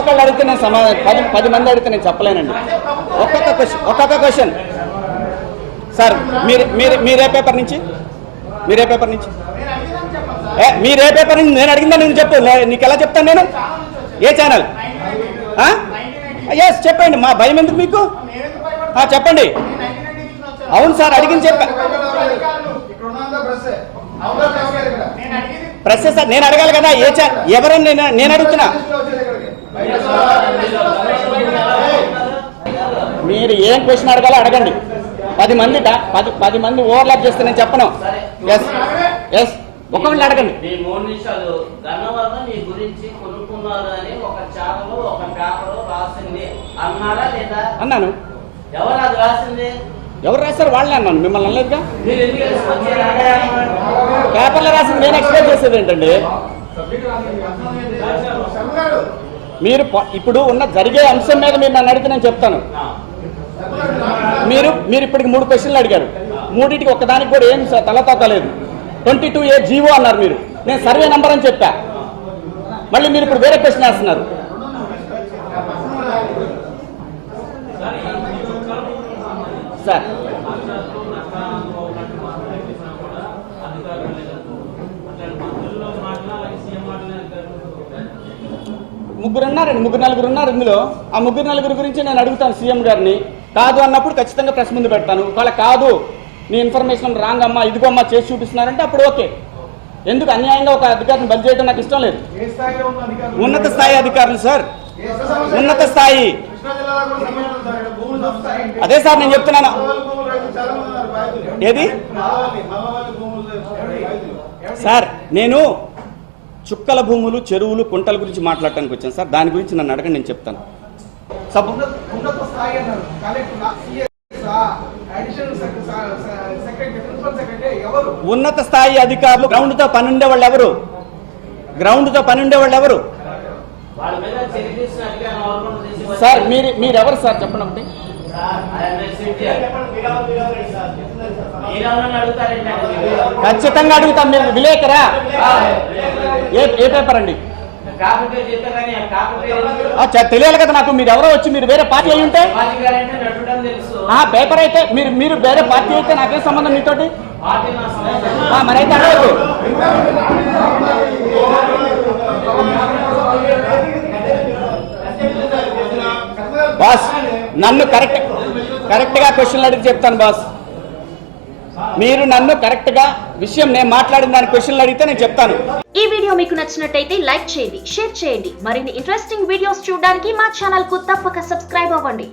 ఒక్కొక్కళ్ళు అడిగితే నేను సమాధానం 10 మంది అడిగితే నేను చెప్పలేనండి. ఒక్కొక్క క్వశ్చన్ సార్. మీరే పేపర్ నుంచి మీరే పేపర్ నుంచి నేను అడిగిందని నేను చెప్పు. నీకు ఎలా చెప్తాను నేను? ఏ ఛానల్? ఎస్ చెప్పండి. మా భయం ఎందుకు మీకు? చెప్పండి. అవును సార్, అడిగింది చెప్పా. ప్రెస్ సార్, నేను అడగాలి కదా. ఏ ఎవరని నేను అడుగుతున్నా. మీరు ఏం క్వశ్చన్ అడగాలో అడగండి. 10 మంది ఓవర్లాప్ చేస్తే నేను చెప్పను. ఎస్ ఎస్ ఒకళ్ళు అడగండి. అన్నాను. ఎవరు రాశారు? వాళ్ళే అన్నాను, మిమ్మల్ని అనలేదుగా. పేపర్లో రాసింది నేను ఎక్స్ప్లెయిన్ చేసేది ఏంటండి? మీరు ఇప్పుడు ఉన్న జరిగే అంశం మీద మీరు నన్ను అడిగితే నేను చెప్తాను. మీరు ఇప్పటికి 3 క్వశ్చన్లు అడిగారు. 3టికి ఒక్కదానికి కూడా ఏం తలతోకలేదు. 22A జీవో అన్నారు మీరు. నేను సర్వే నంబర్ అని చెప్పా. మళ్ళీ మీరు ఇప్పుడు వేరే క్వశ్చన్ వేస్తున్నారు. సార్ ముగ్గురు నలుగురు ఉన్నారు ఇందులో. ఆ నలుగురు గురించి నేను అడుగుతాను సీఎం గారిని. కాదు అన్నప్పుడు ఖచ్చితంగా ప్రెస్ ముందు పెడతాను. ఒకవేళ కాదు, నీ ఇన్ఫర్మేషన్ రాంగ్ అమ్మా, ఇదిగో అమ్మా చేసి చూపిస్తున్నారంటే అప్పుడు ఓకే. ఎందుకు అన్యాయంగా ఒక అధికారిని బంద్ చేయడం నాకు ఇష్టం లేదు. ఉన్నత స్థాయి అధికారులు సార్, ఉన్నత స్థాయి. అదే సార్ నేను చెప్తున్నాను. ఏది సార్? నేను చుక్కల భూములు, చెరువులు, కుంటల గురించి మాట్లాడటానికి వచ్చాను సార్. దాని గురించి నన్ను అడగండి, నేను చెప్తాను. ఉన్నత స్థాయి అధికారులు. గ్రౌండ్తో పని ఉండేవాళ్ళు ఎవరు? సార్ మీరెవరు సార్? చెప్పండి ఒకటి. ఖచ్చితంగా అడుగుతాం. మీరు విలేకరా? ఏ పేపర్ అండి? తెలియాలి కదా నాకు. మీరు ఎవరో వచ్చి మీరు వేరే పార్టీ అయి ఉంటే పేపర్ అయితే మీరు వేరే పార్టీ అయితే నాకేం సంబంధం మీతోటి? మరైతే అడగదు. బాస్, నన్ను కరెక్ట్ గా క్వశ్చన్లు అడిగి చెప్తాను బాస్. మీరు నన్ను కరెక్ట్ గా విషయం నేను మాట్లాడిన దాని క్వశ్చన్లు అడిగితే నేను చెప్తాను. ఈ వీడియో మీకు నచ్చినట్టయితే లైక్ చేయండి, షేర్ చేయండి. మరిన్ని ఇంట్రెస్టింగ్ వీడియోస్ చూడడానికి మా ఛానల్ కు తప్పక సబ్స్క్రైబ్ అవ్వండి.